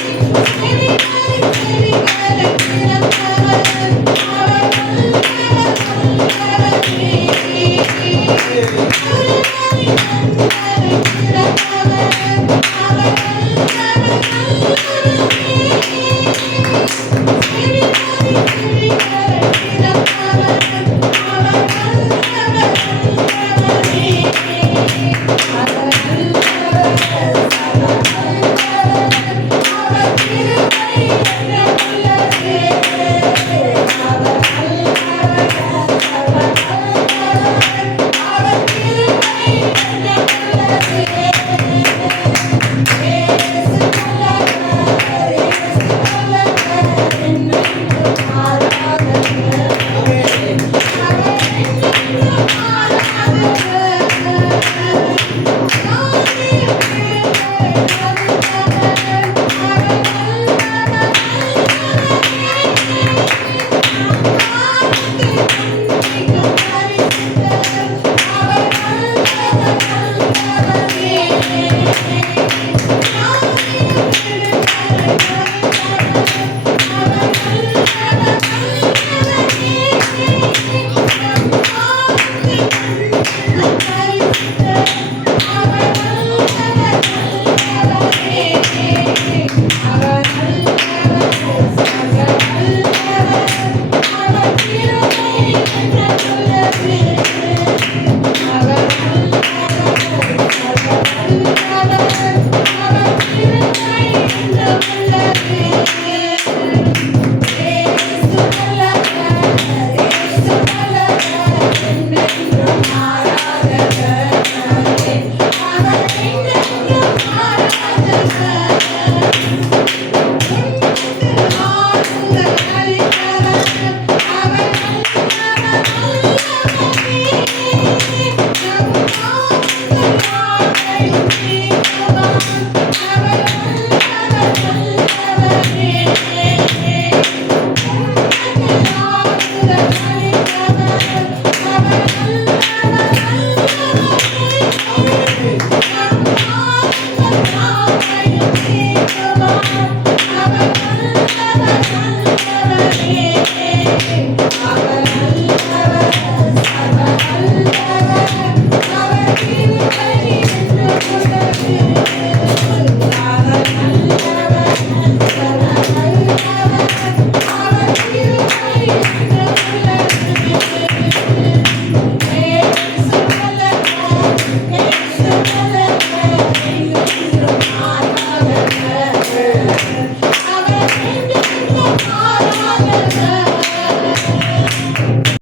Thank you.